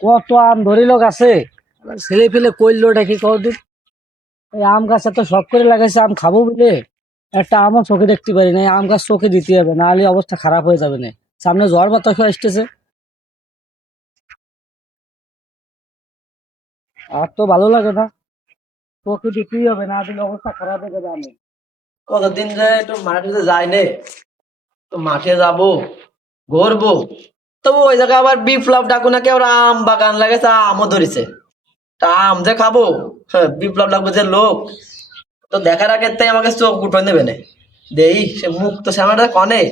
কত আম ধরিল গাছে, ছেলে পেলে করলো নাকি কদিন। এই আম গাছ এত শখ করে লাগাইছে আম খাবো বলে, একটা আমও চোখে দেখতে পারি না। এই আম গাছ চোখে দিতে হবে, নাহলে অবস্থা খারাপ হয়ে যাবে না। সামনে ঝড় বাতাস আসতেছে, আর তো ভালো লাগে না। চোখে দিতেই হবে, না দিলে অবস্থা খারাপ হয়ে যাবে। আমি কতদিন ধরে একটু মাঠে যাই নে, তো মাঠে যাব ঘুরবো। তবু ওই জায়গায় আবার বিপ্লব ডাকু নাকি ওরা আম বাগান লাগেছে, আমও ধরেছে। তা আম যে খাবো, হ্যাঁ, বিপ্লব ডাকু যে লোক, তো দেখার আগে তাই আমাকে চোখ উঠে নেবে না। দেই সে মুখ তো সে আমার কনে,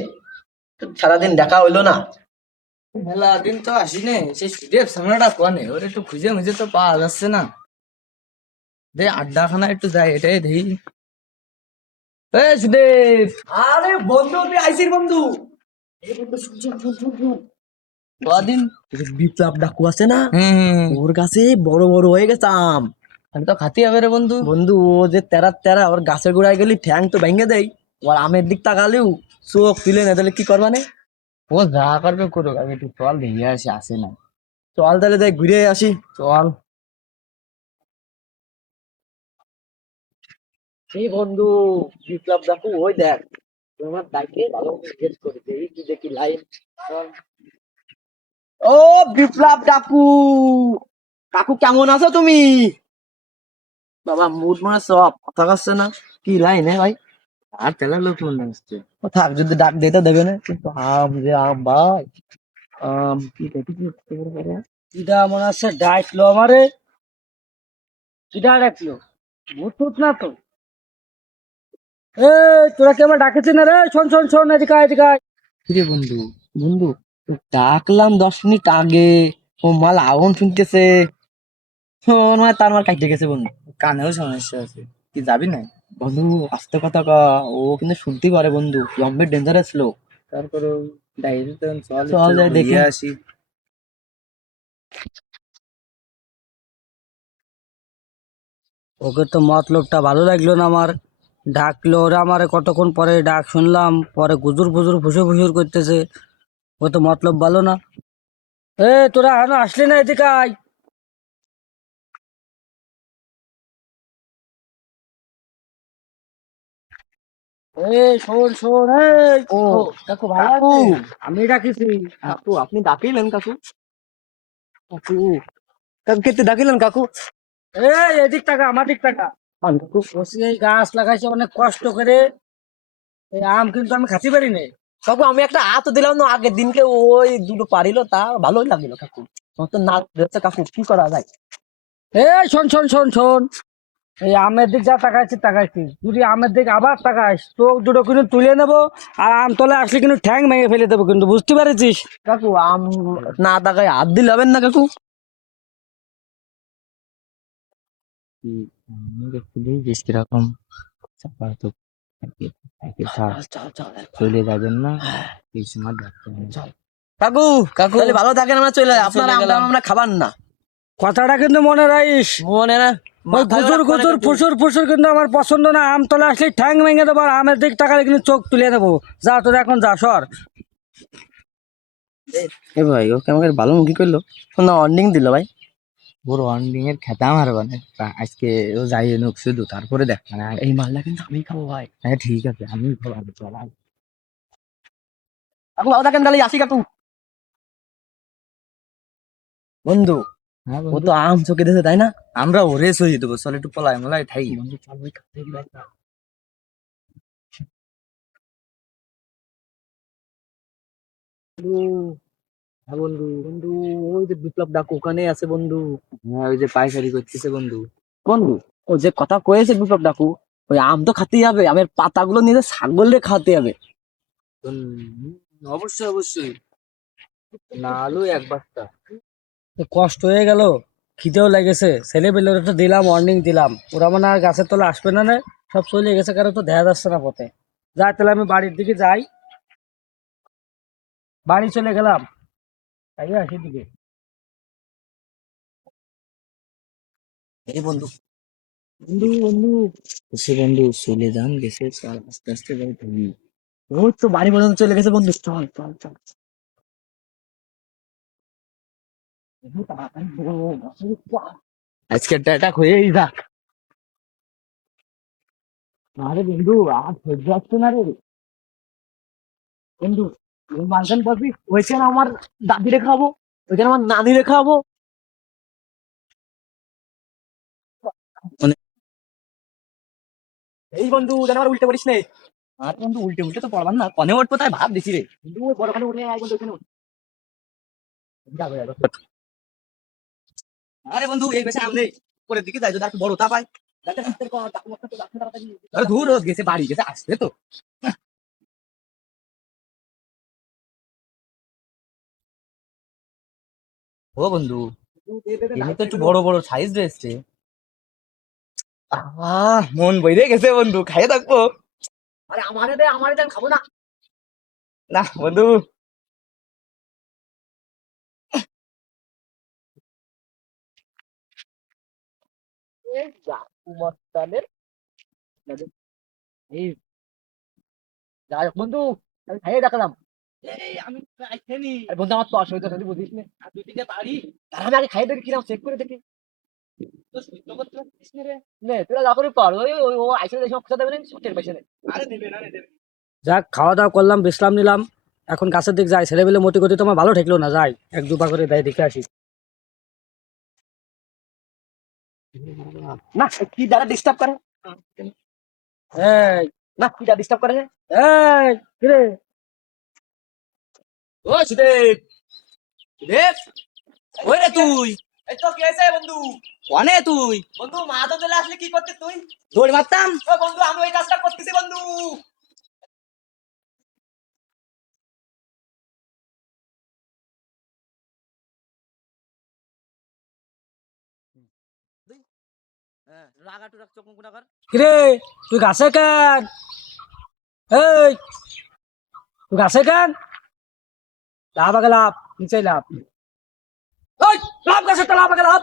সারাদিন দেখা হইলো না। মেলা দিন তো আসি নে, সেই সুদেব সামনেটা কনে ওর একটু খুঁজে মুজে তো পাওয়া যাচ্ছে না। দে আড্ডাখানা একটু যাই, এটাই দেখি। এ সুদেব, আরে বন্ধু, তুই আইসির বন্ধু। কদিন। ওই যে বিপ্লব ডাকু আছে না, হম, ওর কাছে বড় বড় হয়ে গেছে আম। আমি তো খাতি হবে রে বন্ধু। বন্ধু, ও যে তেরা তেরা, ওর গাছের গোড়ায় গেলি ঠ্যাং তো ভেঙে দেয়। ওর আমের দিক তাকালেও চোখ তুলে না, তাহলে কি করবা নে? ও যা করবে করুক, আমি একটু চল দেখে আসি, আসে না। চল তাহলে দেখ ঘুরে আসি। চল। এই বন্ধু, বিপ্লব ডাকু ওই দেখ, তোমার ডাকে ভালো জিজ্ঞেস করে দেখি কি দেখি লাইন। ও বিপ্লব ডাকু, কাকু কেমন আছো তুমি? বাবা মুড মনে সব কথা কাছে না, কি লাইন ভাই? আর তেলার লোক মনে হচ্ছে। ও থাক, যদি ডাক দিতে দেবে না, কিন্তু আম যে আম ভাই, আম কি দেখি কি করতে পারে। কিটা মনে হচ্ছে ডাকলো আমারে। কিটা ডাকলো? ভূত টুত না তো? এ, তোরা কি আমার ডাকেছিস না রে? শোন শোন শোন, এদিকে আয়, এদিকে আয়। কিরে বন্ধু? বন্ধু, ডাকলাম 10 মিনিট আগে, ও মাল আগুন শুনতেছে। ওর মানে তার মাল কাটতে গেছে বন্ধু। কানেও সমস্যা আছে, কি যাবি না? বন্ধু আস্তে কথা কা, ও কিন্তু শুনতেই পারে বন্ধু, লম্বে ডেঞ্জারাস লোক। তারপরে ডাইরি তো চল চল একটু যাই দেখি। ঘুরিয়ে আসি। ওকে তো মতলবটা ভালো লাগলো না আমার। ডাকলো ওরা আমারে, কতক্ষণ পরে ডাক শুনলাম, পরে গুজুর ফুজুর ফুসুর ফুসুর করতেছে। ও তো মতলব ভালো না। এ, তোরা এখনো আসলি না, এদিকে আয়। এ, শোন শোন, এই ও ও, কাকু ভালো কাকু, আছেন? আমি ডাকিছি। কাকু আপনি ডাকিলেন কাকু? কাকু, কাকু কেতে ডাকিলেন কাকু? এই, এদিক টাকা, আমার দিক টাকা। কাকু, বসে এই গাছ লাগাইছে অনেক কষ্ট করে। এই আম কিন্তু আমি খাতে পারি না। কাকু আমি একটা হাত দিলাম না আগের দিনকে, ওই দুটো পারিল, তা ভালোই লাগলো কাকু। আমার তো না ধরছে কাকু, কি করা যায়? এই শোন শোন শোন শোন, এই আমের দিক যা তাকাইছি তাকাইছি, যদি আমের দিক আবার তাকাইস চোখ দুটো কিন্তু তুলে নেবো। আর আম তলে আসলে কিন্তু ঠ্যাং ভেঙে ফেলে দেবো, কিন্তু বুঝতে পারছিস? কাকু আম না তাকায় হাত দিলে হবেন না কাকু। কি আমি দেখতে দিই কিরকম চাপা তো থাকে, থাকে থাক, চল চল চলে যাবেন না এই সময় দেখতে হবে। চল। কাকু, কাকু, তাহলে ভালো থাকেন, আমরা চলে যাই, আমি আপনার চলে আমটা গেলাম। আমরা খাবার না। কথাটা কিন্তু মনে রাখিস। মনে না, ওই মাথায় গুজুর রাখবো না গুজুর কাকু। ফুসুর ফুসুর কিন্তু আমার পছন্দ না। আম তলে আসলে ঠ্যাং ভেঙে দেবো, আর আমের দিক তাকালে কিন্তু চোখ তুলে নেবো। যা তোর এখন যা, সর। এ ভাই, ওকে আমাকে ভালো মুখি করলো, না অর্নিং দিল ভাই। ওর ওয়ান্ডিং এর খেতা মারবা না আজকে, ও যাই এনুক শুধু, তারপরে দেখ মানে। এই মালটা কিন্তু আমি খাবো ভাই। হ্যাঁ ঠিক আছে, আমি খাবো, চল আয়। কাকু ভালো থাকেন, তাহলে আসি কাকু। বন্ধু, হ্যাঁ ও বন্ধু, তো আম চোখে দিয়েছে তাই না? আমরা ওরে সই দেবো, চল একটু পলাই মলাই থাই। বন্ধু চল, ওই খাতে ভাই। বন্ধু, হ্যাঁ বন্ধু, বন্ধু ওই যে বিপ্লব ডাকু ওখানে আছে বন্ধু। হ্যাঁ ওই যে পাইকারি করতেছে বন্ধু। বন্ধু, ও যে কথা কয়েছে বিপ্লব ডাকু, ওই আম তো খাতেই হবে, আমের পাতাগুলো নিয়ে ছাগলে খাতে হবে। অবশ্যই অবশ্যই, না আলু এক বাস্তা। তো কষ্ট হয়ে গেল, খিদেও লেগেছে, ছেলে পেলে তো দিলাম, ওয়ার্নিং দিলাম, ওরা মানে আর গাছের তলে আসবে না রে। সব চলে গেছে, কারো তো দেখা যাচ্ছে না পথে। যাই তাহলে আমি বাড়ির দিকে যাই, বাড়ি চলে গেলাম, তাই আসি দিকে। এই বন্ধু, বন্ধু বন্ধু, সে বন্ধু চলে যান গেছে, চল আস্তে আস্তে যাই তুমি। ওই তো বাড়ি পর্যন্ত চলে গেছে বন্ধু, চল চল চল। আজকে টাটা হয়েই যাক। আরে বন্ধু আর সহ্য হচ্ছে না রে বন্ধু। মালখান পাবি ওইখানে আমার দাদিরে খাবো, ওইখানে আমার নানিরে খাবো। মানে এই বন্ধু যেন আমার উল্টে পড়িস নে। আর বন্ধু উল্টে উল্টে তো পড়বার না, কনে উঠবো তাই ভাব দিছি রে। বন্ধু ওই বড়খানে উঠে আয় বন্ধু, ওইখানে উঠ। যাবে যাবে। আরে বন্ধু এই বেশি আমনে পরের দিকে যাই, যদি আর একটু বড় তা পাই। যাতে হাতের কর, টাকু মাকু তো যাচ্ছে তাড়াতাড়ি। আরে দূর রোদ গেছে, বাড়ি গেছে, আসবে তো। ও বন্ধু, এনে তো একটু বড় বড় সাইজ রয়েছে। মন বইরে গেছে বন্ধু, খাইয়ে থাকবো। আরে আমারে দে, আমারে দে, আমি খাবো না। না বন্ধু, এই যা কুমার এই যাই হোক বন্ধু, আমি খাইয়ে দেখলাম। এই আমি খাইনি। আরে বন্ধু আমার তো অসুবিধা যদি বুঝিস না। আর দুই তিনটে বাড়ি তাহলে আমি আগে খাইয়ে দেখি কিরাম চেক করে দেখি। তো সহ্য করতে পারছিস না রে। নে তোরা যা করে পার, ওই ওই ও আইসে দেশে খোঁজা দেবে না, টের পাইছে না। আরে দেবে না রে, দেবে। যাক খাওয়া দাওয়া করলাম, বিশ্রাম নিলাম। এখন গাছের দিক যাই, ছেলেবেলে মতি গতি তোমার ভালো ঠেকলো না, যাই এক দুপা করে দেয় দেখে আসি। না কি দ্বারা ডিস্টার্ব করে, এই না কি দ্বারা ডিস্টার্ব করে, এই কিরে ও সুদেব, সুদেব, ওই রে তুই। এই তো কি হয়েছে বন্ধু? কনে তুই? বন্ধু মা তো চলে আসলে কি করতে তুই? দৌড় মারতাম। ও বন্ধু আমি ওই কাজটা করতেছি বন্ধু। কিরে তুই গাছে কেন, এই তুই গাছে কেন, লাভ আগে লাভ, নিচে লাভ, এই লাভ গাছে তো লাভ আগে লাভ।